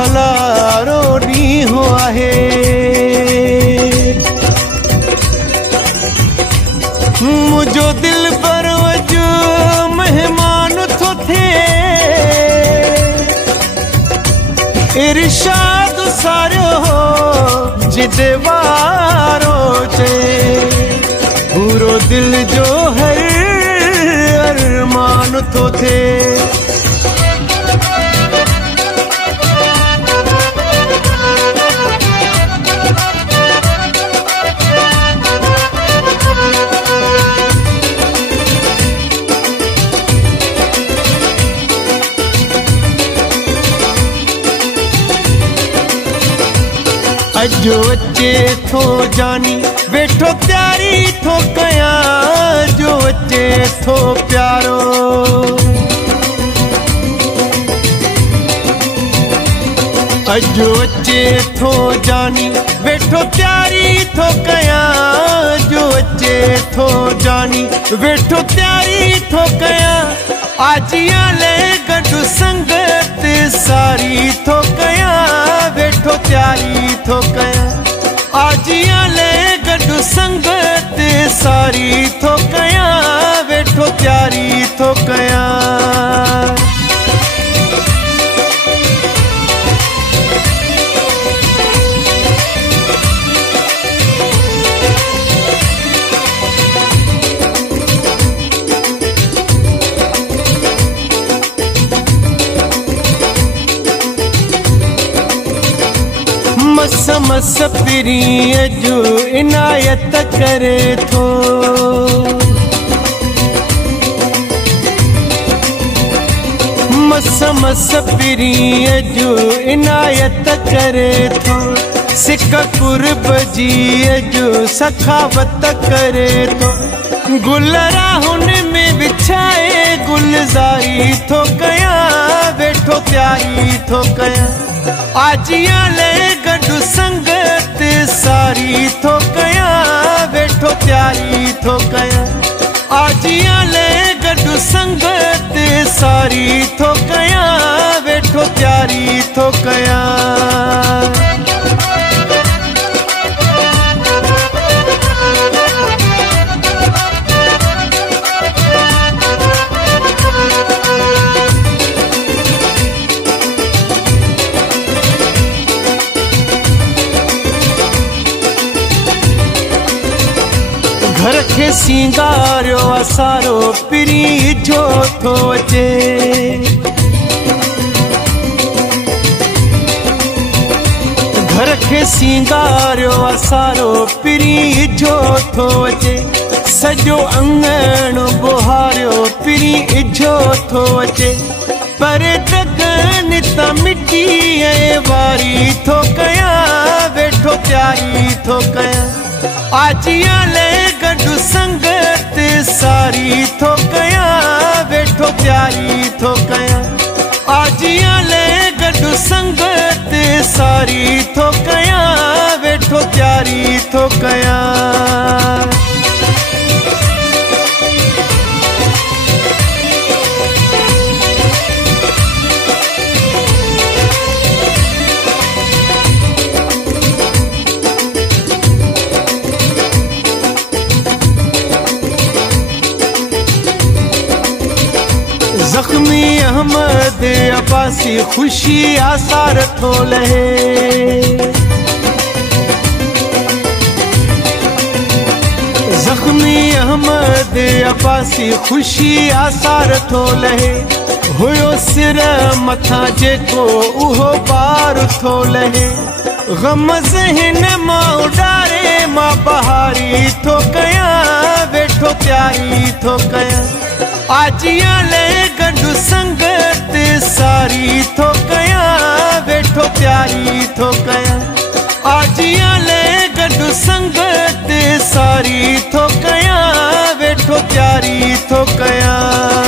हलारो ॾींहुं आहे। मुझो दिल पर वजो मेहमान थो थिए, इरशाद सारियो जिदे वारो चए, पूरो दिल जो हर अरमान थो थिए। अजो अचे थो जानी वेठो तैयारी थो कयां, जो अचे थो प्यारो। अजो अचे थो जानी वेठो तैयारी थो कयां, जो अचे थो जानी वेठो तैयारी थो कयां। आजियां ले गॾु संगत सारी थो कयां, वेठो तैयारी थो कयां। आजियां ले गॾु संगत सारी थो कयां, वेठो तैयारी थो कयां। मस मस पिरीअ जो इनायत करे थो, मस मस पिरीअ जो इनायत करे थो। सिक कुर्ब जी जो सखावत करे थो, गुल राहुन में विछाए गुलज़ारी थो कयां, वेठो तैयारी थो कयां। आजियां ले गॾु संगत सारी थो कयां, वेठो तैयारी थो कयां। आजियां ले गॾु संगत सारी थो कयां, वेठो तैयारी थो कयां। घर के सिंगारियो असारो पिरी जो थो अचे, घर के सिंगारियो असारो पिरी जो थो अचे। सजो अंगण बुहारियो पिरी इजो थो अचे, पर दगन त मिट्टी वारी थो कयां, वेठो तैयारी थो कयां। आजियां ले गॾु संगत सारी थो कयां, वेठो तैयारी थो कयां। आजियां ले गॾु संगत सारी थो कयां, वेठो तैयारी थो कयां। जख्मी अहमद अब्बासी खुशी आसार थो लहे, जख्मी अहमद अब्बासी खुशी आसार थो लहे। हुयो सिर मथा जेको उहो बार थो लहे, गम ज़हन मां उॾारे मां बहारी थो कयां, वेठो तैयारी थो कयां। आजियां ले गॾु संगत सारी थो कयां, वेठो तैयारी थो कयां। आजियां ले गॾु संगत सारी थो कयां, वेठो तैयारी थो कयां।